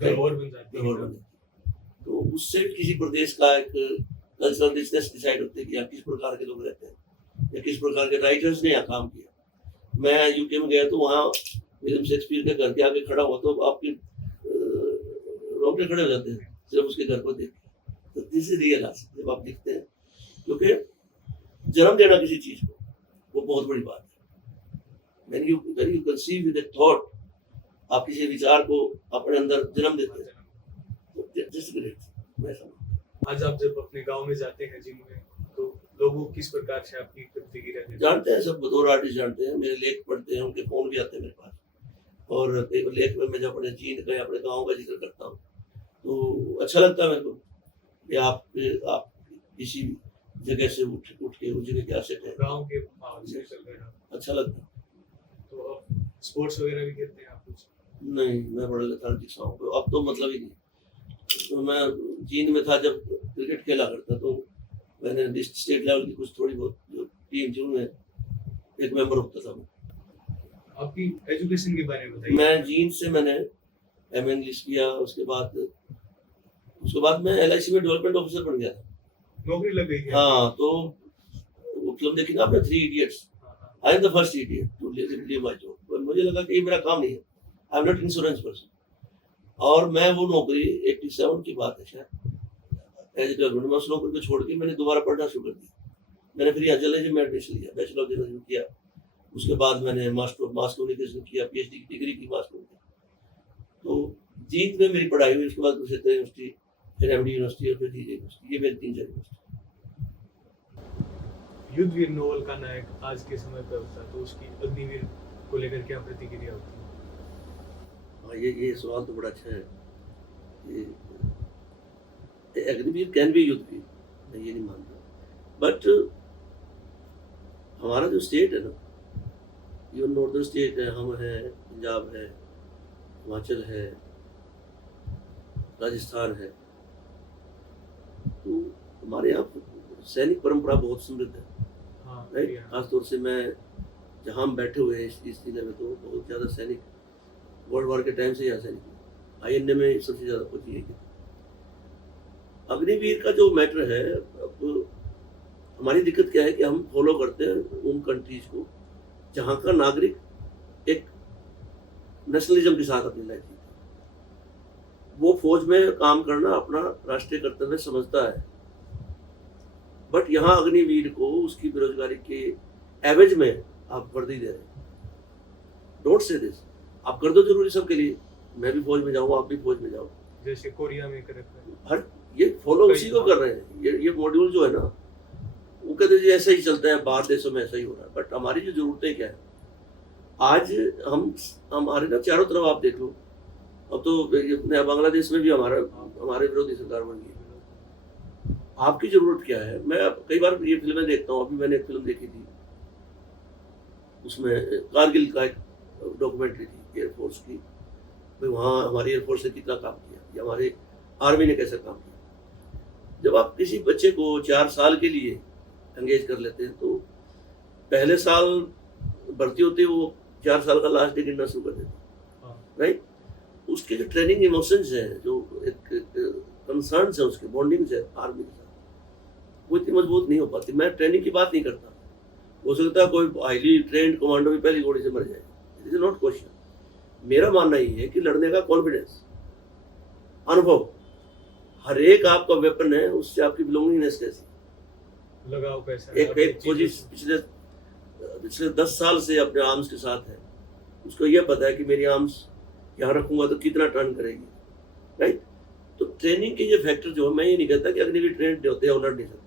धरोहर बन जाती है। तो उससे किसी प्रदेश का एक कल्चरल रिचनेस डिसाइड होती है कि यहाँ किस प्रकार के लोग रहते हैं या किस प्रकार के राइटर्स ने यहाँ काम किया। मैं यूके में गया तो वहाँ विलियम शेक्सपियर के घर के आगे खड़ा हुआ तो आपके रोंगटे खड़े हो जाते हैं सिर्फ उसके घर को देख के। तो दिस इज रियल आस्क जब आप दिखते हैं, क्योंकि जन्म देना किसी चीज को वो बहुत बड़ी बात है। when you conceive with a thought, आप किसी विचार को अपने अंदर जन्म देते हैं, तो just great, मैं समझता आज आप जब अपने गांव में जाते हैं जिम में, तो लोगों किस प्रकार से आपकी प्रतिक्रिया देते हैं? जानते हैं सब, बतौर आर्टिस्ट जानते हैं, मेरे लेख पढ़ते हैं, उनके फोन भी आते हैं मेरे पास। और एक लेख में मैं जब अपने जीन का अपने गाँव का जिक्र करता हूँ तो अच्छा लगता है मेरे को कि आप किसी जगह से उठ के उस जगह क्या सेट है, गांव के माहौल से चल रहे हैं, अच्छा लगता है। तो अब स्पोर्ट्स वगैरह भी खेलते हैं आप कुछ? नहीं, मैं बड़ा लेथार्जिक सा हूँ, अब तो मतलब ही नहीं। तो मैं जींद में था जब क्रिकेट खेला करता, तो मैंने स्टेट लेवल की कुछ थोड़ी बहुत जो टीम थी उनमें एक मेंबर होता था मैं। आपकी एजुकेशन के बारे में बताइए। मैं जींद से मैंने एमए इंग्लिश किया, उसके बाद मैं एलआईसी में डेवलपमेंट ऑफिसर बन गया था। नौकरी लग गई है? हाँ, तो वो फिल्म देखी ना आपने, 3 idiots. I am the first idiot to leave my job. पर मुझे लगा कि ये मेरा काम नहीं है, I am not insurance person. और मैं वो नौकरी 87 की बात है शायद, एज गवर्नमेंट में उस नौकरी को छोड़ के मैंने दोबारा पढ़ना शुरू कर दिया। मैंने फिर यहाँ जर्नलिज्म में एडमिशन लिया, बैचलर ऑफ जर्नलिज्म किया, उसके बाद मैंने मास्टर ऑफ मास कम्युनिकेशन किया, पीएचडी की डिग्री की मास कम्युनिकेशन। तो जींद में मेरी पढ़ाई हुई, उसके बाद कुरुक्षेत्र यूनिवर्सिटी, फिर एमडी यूनिवर्सिटी और फिर जीजे यूनिवर्सिटी, ये मेरी 3 यूनिवर्सिटी। युद्धवीर नोवेल का नायक आज के समय पर होता है, तो उसकी अग्निवीर को लेकर क्या प्रतिक्रिया होती है? हाँ, ये सवाल तो बड़ा अच्छा है। अग्निवीर कैन बी युद्धवीर, मैं ये नहीं मानता, बट हमारा जो स्टेट है ना, ये नॉर्दर्न स्टेट है, हम हैं, पंजाब है, हिमाचल है, राजस्थान है, तो हमारे यहाँ सैनिक परंपरा बहुत समृद्ध है। हाँ, राइट, खासतौर से मैं जहाँ हम बैठे हुए हैं इस जिले में, तो बहुत ज़्यादा सैनिक वर्ल्ड वॉर के टाइम से यहाँ सैनिक INA में सबसे ज़्यादा पहुँची है। अग्निवीर का जो मैटर है, अब हमारी दिक्कत क्या है कि हम फॉलो करते हैं उन कंट्रीज को जहाँ का नागरिक एक नेशनलिज्म के साथ अपनी लाइफ जीता, वो फौज में काम करना अपना राष्ट्रीय कर्तव्य समझता है। बट यहाँ अग्निवीर को उसकी बेरोजगारी के एवज में आप वर्दी दे रहे हैं। डोंट से दिस, आप कर दो जरूरी सबके लिए, मैं भी फौज में जाऊँ, आप भी फौज में जाओ, जैसे कोरिया में कर रखा है। हर ये फॉलो उसी को कर रहे हैं। ये मॉड्यूल जो है ना, वो कहते हैं ऐसा ही चलता है, बाहर देशों में ऐसा ही हो रहा है। बट हमारी जो जरूरतें क्या है, आज हमारे ना चारों तरफ आप देख लो, अब तो बांग्लादेश में भी हमारे विरोधी सरकार बन गई। आपकी जरूरत क्या है? मैं कई बार ये फिल्में देखता हूँ, अभी मैंने एक फिल्म देखी थी, उसमें कारगिल का एक डॉक्यूमेंट्री थी एयरफोर्स की, भाई वहाँ हमारी एयरफोर्स ने कितना काम किया या हमारे आर्मी ने कैसा काम किया। जब आप किसी बच्चे को 4 साल के लिए एंगेज कर लेते हैं, तो पहले साल भर्ती होते वो 4 साल का लास्ट डे गिनना शुरू कर देते हैं, राइट। उसके जो ट्रेनिंग इमोशंस है, जो एक कंसर्न्स है, उसके बॉन्डिंग्स है आर्मी के साथ, वो इतनी मजबूत नहीं हो पाती। मैं ट्रेनिंग की बात नहीं करता, हो सकता है कोई हाईली ट्रेंड कमांडो भी पहली गोली से मर जाए, इट इज नॉट क्वेश्चन। मेरा मानना ये है कि लड़ने का कॉन्फिडेंस, अनुभव, हर एक आपका वेपन है, उससे आपकी बिलोंगिंगनेस कैसी, लगाव कैसा, एक फौजी पिछले 10 साल से अपने आर्म्स के साथ है, उसको यह पता है कि मेरी आर्म्स यहाँ रखूंगा तो कितना टर्न करेगी, राइट। तो ट्रेनिंग के ये फैक्टर जो है, मैं ये नहीं कहता कि अग्निवीर ट्रेंड होते हैं ऑनर नहीं सकते,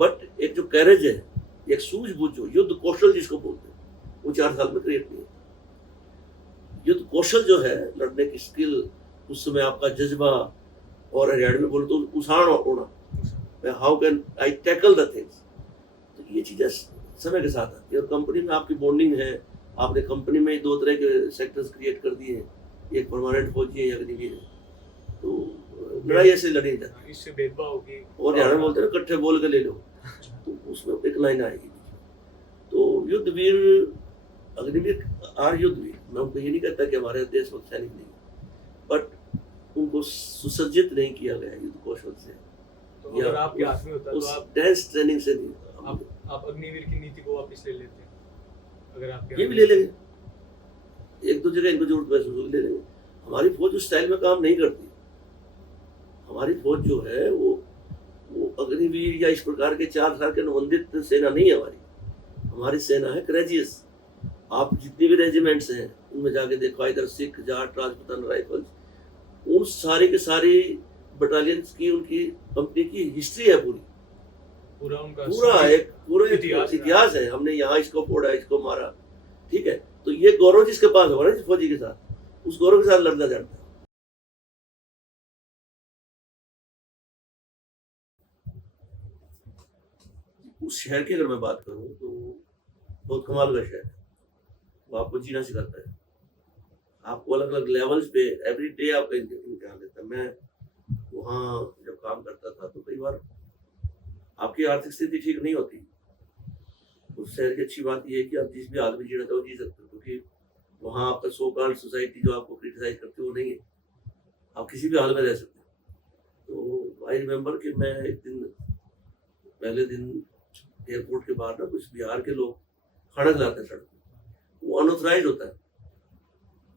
बट एक जो कैरेज है, एक सूझबूझ, जो युद्ध कौशल जिसको बोलते हैं, वो 4 साल में क्रिएट नहीं है। युद्ध कौशल जो है, लड़ने की स्किल, उस समय आपका जज्बा, और हरियाणा में बोलो तो उछाण होना, how can I tackle the things, तो ये चीज़ें समय के साथ आती है। और कंपनी में आपकी बॉन्डिंग है, आपने कंपनी में 2 तरह के सेक्टर्स क्रिएट कर दिए हैं, एक परमानेंट फौजी है, अग्निवीर है, तो लड़ाई ऐसे लड़ी जाती, इससे भेदभाव होगी। और हरियाणा में बोलते हैं ना, इकट्ठे बोल के ले लो, तो उसमें एक लाइन आएगी। तो युद्धवीर, अग्निवीर आर युद्धवीर, मैं उनको ये नहीं कहता कि हमारे देशभक्त सैनिक नहीं, बट उनको सुसज्जित नहीं किया गया युद्ध कौशल से, तो अगर आपके हाथ में होता तो आप डेंस ट्रेनिंग से नहीं। आप अग्निवीर की नीति को वापस ले लेते हैं, अगर आपके ये भी ले लेंगे, एक दो जगह इनको जरूरत महसूस होगी ले लेंगे। हमारी फौज उस स्टाइल में काम नहीं करती। हमारी फौज जो है वो अग्निवीर या इस प्रकार के 4 साल के अनुबंधित सेना नहीं है हमारी। हमारी सेना है करेजियस। आप जितनी भी रेजिमेंट्स हैं उनमें जाके देखो, इधर सिख, जाट, राजपूताना राइफल्स, उन सारी के सारी बटालियंस की उनकी कंपनी की हिस्ट्री है पूरी। पूरा उनका पूरा एक इतिहास है। हमने यहाँ इसको फोड़ा, इसको मारा, ठीक है। तो ये गौरव जिसके पास होगा ना जिस फौजी के साथ, उस गौरव के साथ लड़ना जानता है। उस शहर की अगर मैं बात करूं तो बहुत कमाल का शहर है। वो आपको जीना सिखाता है, आपको अलग अलग लेवल्स पे एवरी डे आपका इम्तिहान लेता है। मैं वहाँ जब काम करता था तो कई बार आपकी आर्थिक स्थिति ठीक नहीं होती। उस शहर की अच्छी बात यह है कि आप जिस भी आदमी जीना चाहो जी सकते हो, क्योंकि वहाँ आपका सो कॉल्ड सोसाइटी जो आपको क्रिटिसाइज करती है वो नहीं है। आप किसी भी हाल में रह सकते हो। तो आई रिमेम्बर कि मैं एक दिन, पहले दिन एयरपोर्ट के बाहर ना कुछ बिहार के लोग खाना खिलाते हैं सड़क पर। वो अनऑथराइज होता है।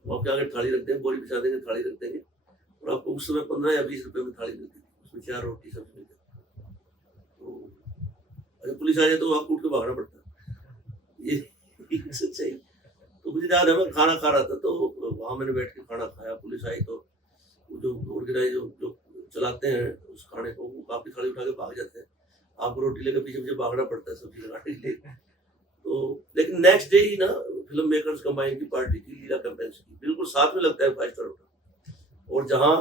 वो आपके आगे थाली रख देंगे, बोरी बिछा देंगे, थाली रख देंगे, और आपको उस समय 15 या 20 रुपए में थाली मिलती थी। उसमें 4 रोटी सब्जी मिलती थी। तो अगर पुलिस आ जाए तो आपको उठ के भागना पड़ता है। ये सच्चाई। तो मुझे याद है मैं खाना खा रहा था, तो वहाँ मैंने बैठ के खाना खाया। पुलिस आई तो जो ऑर्गेनाइज जो चलाते हैं उस खाने को, वो आपकी थाली उठा के भाग जाते हैं। आपको रोटी लेकर पीछे पीछे भागना पड़ता है सब्जी लगाने के लिए। तो लेकिन नेक्स्ट डे ही ना फिल्म मेकर्स कंबाइन की पार्टी की, लीला कैंपेन्स की, बिल्कुल साथ में लगता है 5 स्टार होटल, और जहाँ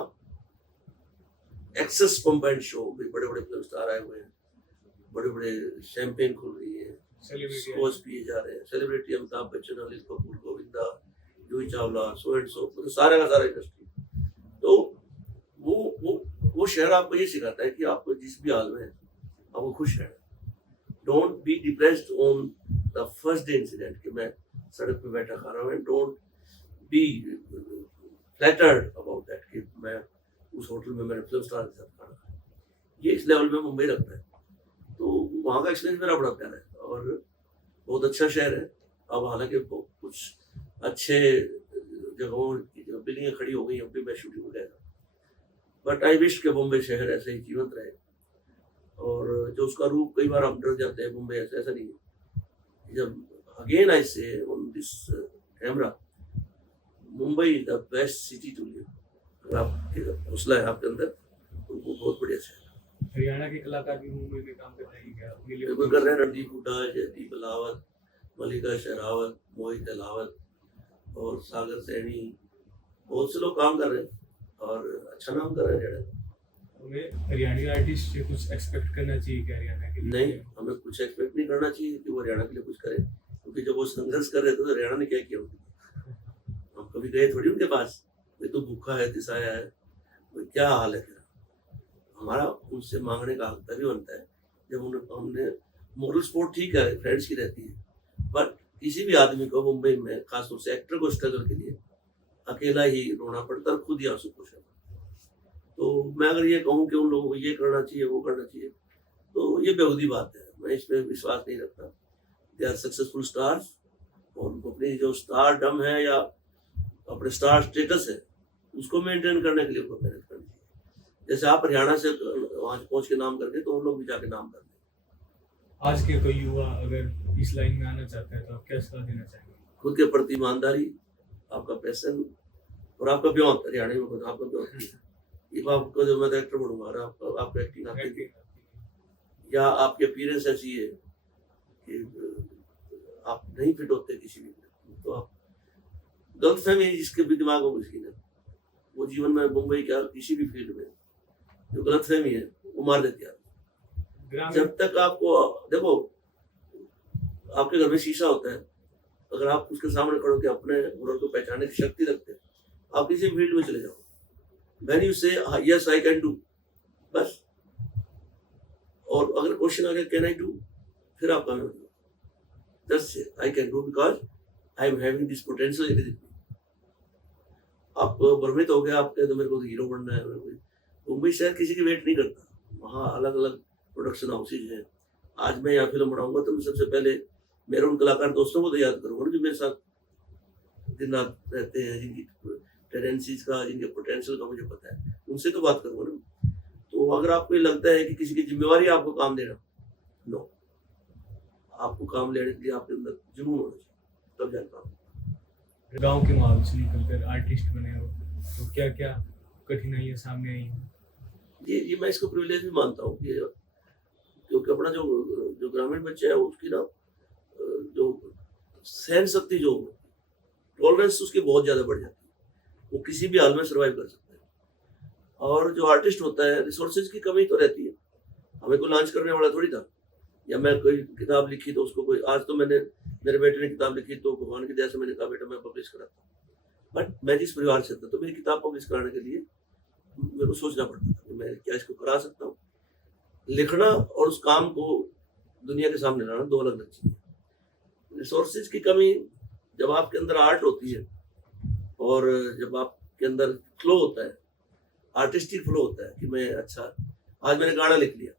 एक्सेस पंप एंड शो, बड़े बड़े फिल्म स्टार आए हुए हैं, बड़े बड़े शैंपेन खुल रही है, स्कोच पिए जा रहे हैं, celebrity Amitabh Bachchan, Anil Kapoor, Govinda, Juhi Chawla, so and so, मतलब सारा का सारा इंडस्ट्री। तो वो शहर आपको ये सिखाता है कि आपको जिस भी हाल में आपको खुश रहना। Don't be depressed on the first day incident कि मैं सड़क पे बैठा खा रहा हूँ। Don't be flattered about that कि मैं उस होटल में मैंने फिल्म स्टार के साथ खाना खाया। ये इस लेवल में मुंबई रखता है। तो वहाँ का एक्सपीरियंस मेरा बड़ा प्यारा है और बहुत अच्छा शहर है। अब हालांकि कुछ अच्छे जगहों की बिल्डिंगें खड़ी हो गई, अब भी मैं शूटिंग में गया था, बट आई विश के मुंबई शहर ऐसे ही जीवंत रहे। और जो उसका रूप, कई बार आप डर जाते हैं मुंबई ऐसा नहीं है। जब again I say on this camera, Mumbai is the best city to live. अगर आपके हौसला है आपके अंदर तो वो बहुत बढ़िया शहर है। हरियाणा के कलाकार भी मुंबई में काम कर रहे हैं क्या? बिल्कुल कर रहे हैं। रणदीप हुड्डा, जयदीप अलावत, मल्लिका शेरावत, मोहित अलावत और सागर सैनी, बहुत से लोग काम कर रहे हैं और अच्छा नाम कर रहे हैं। हमें हरियाणवी आर्टिस्ट से कुछ एक्सपेक्ट करना चाहिए क्या हरियाणा के लिए? नहीं, हमें कुछ एक्सपेक्ट नहीं करना चाहिए कि वो हरियाणा के लिए कुछ करे, क्योंकि जब वो संघर्ष कर रहे थे तो हरियाणा ने क्या किया उनके लिए? हम कभी गए थोड़ी उनके पास, वे तो भूखा है, तिसाया है, वो क्या हाल है। फिर हमारा उनसे मांगने का हक तभी बनता है जब हमने मॉरल सपोर्ट ठीक है, फ्रेंड्स की रहती है, बट किसी भी आदमी को मुंबई में खासतौर से एक्टर को स्ट्रगल के लिए अकेला ही रोना पड़ता है, खुद ही आंसू पोषण। तो मैं अगर ये कहूँ कि उन लोगों को ये करना चाहिए, वो करना चाहिए, तो ये बेहूदी बात है। मैं इस पर विश्वास नहीं रखता। दे आर सक्सेसफुल स्टार्स, और उनको अपनी जो स्टार डम है या अपने स्टार स्टेटस है उसको मेंटेन करने के लिए उनको मेहनत करनी चाहिए। जैसे आप हरियाणा से वहाँ पहुँच के नाम करके, तो उन लोग भी जाके नाम कर दें। आज के कोई युवा अगर इस लाइन में आना चाहता है तो आप क्या सलाह देना चाहेंगे? खुद के प्रति ईमानदारी, आपका पैशन और आपका ब्योंत। हरियाणा में खुद आपका ब्योंत, ये आपको जो मैं एक्टर बनूंगा, आपको एक्टिंग आती है या आपकी अपीयरेंस ऐसी है कि आप नहीं फिट होते किसी भी, तो आप गलतफहमी जिसके भी दिमाग में घुसी ना, वो जीवन में मुंबई क्या किसी भी फील्ड में जो गलतफहमी है वो मार देती है। जब तक आपको देखो, आपके घर में शीशा होता है, अगर आप उसके सामने खड़े होकर अपने हुनर को पहचानने की शक्ति रखते हैं, आप किसी फील्ड में चले जाओ। When you say yes I can do, बस। और अगर क्वेश्चन आ गया कैन आई डू, फिर आप कामयाब हो। Just say I can do because I am having this potential within me। आप भ्रमित हो गया, आपके तो मेरे को हीरो बनना है। मुंबई शहर किसी की वेट नहीं करता, वहाँ अलग अलग प्रोडक्शन हाउसेज हैं। आज मैं यहाँ फिल्म बनाऊंगा तो मैं सबसे पहले मेरे उन कलाकार दोस्तों को तो याद करूंगा जो मेरे साथ दिन रात रहते हैं, जिनकी टेंडेंसीज का, जिनके पोटेंशियल का मुझे पता है, उनसे तो बात करूँगा ना। तो अगर आपको ये लगता है कि किसी की जिम्मेवारी है आपको काम देना, नो, आपको काम लेने के लिए आपके अंदर जुनून होना चाहिए, तब जाकर काम। गांव के माहौल से निकलकर आर्टिस्ट बने हो तो क्या क्या कठिनाइयां सामने आई हैं? ये मैं इसको प्रिविलेज भी मानता हूँ कि क्योंकि अपना जो जो ग्रामीण बच्चे हैं उसकी ना जो सहन शक्ति, जो टॉलरेंस उसकी बहुत ज़्यादा बढ़ जाती है, वो किसी भी हाल में सर्वाइव कर सकता है। और जो आर्टिस्ट होता है, रिसोर्सेज की कमी तो रहती है, हमें कोई लॉन्च करने वाला थोड़ी था, या मैं कोई किताब लिखी तो उसको कोई, आज तो मैंने, मेरे बेटे ने किताब लिखी तो भगवान की दया से मैंने कहा बेटा मैं पब्लिश कराता हूँ, बट मैं जिस परिवार से था तो मेरी किताब पब्लिश कराने के लिए मेरे को सोचना पड़ता था कि मैं क्या इसको करा सकता हूँ। लिखना और उस काम को दुनिया के सामने लाना दो अलग अलग चीज़ें। रिसोर्सेज की कमी, जब आपके अंदर आर्ट होती है और जब आपके अंदर फ्लो होता है, आर्टिस्टिक फ्लो होता है कि मैं, अच्छा आज मैंने गाना लिख लिया,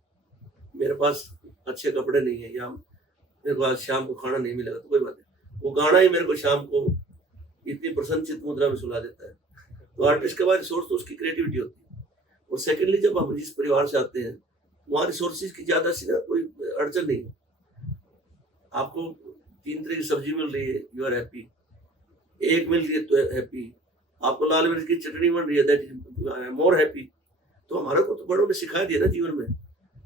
मेरे पास अच्छे कपड़े नहीं है, या मेरे को आज शाम को खाना नहीं मिलेगा, तो कोई बात नहीं, वो गाना ही मेरे को शाम को इतनी प्रसन्नचित मुद्रा में सुला देता है। तो आर्टिस्ट के बाद रिसोर्स तो उसकी क्रिएटिविटी होती है। और सेकेंडली, जब हम जिस परिवार से आते हैं वहाँ रिसोर्सेज की ज़्यादा सी ना कोई अड़चन नहीं है। आपको 3 तरह की सब्जी मिल रही है, यू आर हैप्पी, एक मिल रही है तो हैप्पी, आपको लाल मिर्च की चटनी बन रही है, दैट इज मोर हैप्पी। तो हमारा को तो बड़ों ने सिखा दिया ना जीवन में,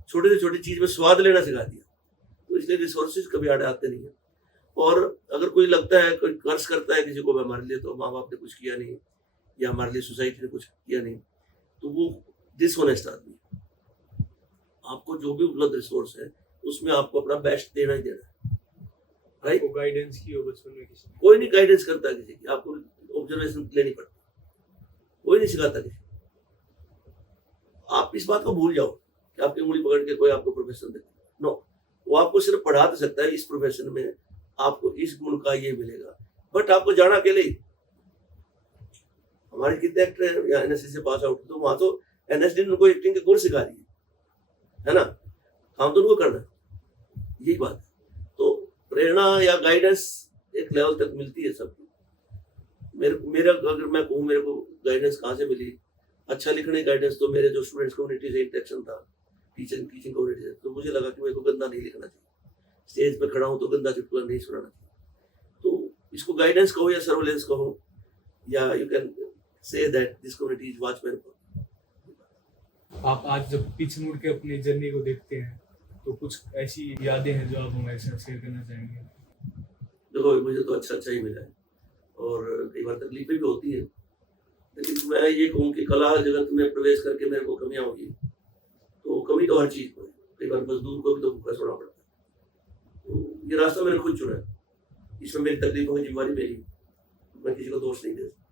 छोटी से छोटी चीज़ में स्वाद लेना सिखा दिया, तो इसलिए रिसोर्सेज कभी आड़े आते नहीं है। और अगर कोई लगता है, कोई कर्ज करता है किसी को हमारे लिए, तो माँ बाप ने कुछ किया नहीं या हमारे लिए सोसाइटी ने कुछ किया नहीं, तो वो डिसऑनेस्ट आदमी है। आपको जो भी उपलब्ध रिसोर्स है उसमें आपको अपना बेस्ट देना ही देना है, राइट। आपको गाइडेंस की हो बचपन में किसी ने? कोई नहीं गाइडेंस करता किसी की, आपको ऑब्जर्वेशन लेनी पड़ती, कोई नहीं सिखाता किसी। आप इस बात को भूल जाओ कि आपकी उंगली पकड़ के कोई आपको प्रोफेशन दे, नो, वो आपको सिर्फ पढ़ा तो सकता है, इस प्रोफेशन में आपको इस गुण का ये मिलेगा, बट आपको जाना अकेले ही। हमारे कितने एक्टर हैं या एनएससी से पास आउट, तो वहां तो एनएसडी ने उनको एक्टिंग के गुण सिखा दिए, है ना, काम तो उनको करना है, यही बात है। तो प्रेरणा या गाइडेंस एक लेवल तक मिलती है सबको। मेरा अगर मैं कहूँ मेरे को गाइडेंस कहाँ से मिली, अच्छा लिखने की गाइडेंस तो मेरे जो स्टूडेंट्स कम्युनिटी से इंटरेक्शन था, टीचिंग कम्युनिटी से, तो मुझे लगा कि मेरे को गंदा नहीं लिखना चाहिए, स्टेज पे खड़ा हूँ तो गंदा चुटकुला नहीं सुनाना चाहिए। तो इसको गाइडेंस कहो या सर्वेलेंस कहो, या you can say that this community is watchman. आप आज जब पीछे मुड़ के अपनी जर्नी को देखते हैं तो कुछ ऐसी यादें हैं जो आप हमारे साथ शेयर करना चाहेंगे? देखो, मुझे तो अच्छा ही मिला है, और कई बार तकलीफें भी होती हैं, लेकिन मैं ये कहूँ कि कला जगत में प्रवेश करके मेरे को कमियाँ हुई, तो कमी तो हर चीज़ को है, कई बार मजदूर को भी तो भूखा सोना पड़ता है। तो ये रास्ता मैंने खुद चुना है, इसमें मेरी तकलीफों की जिम्मेवारी मेरी, मैं किसी को दोष नहीं दे सकता।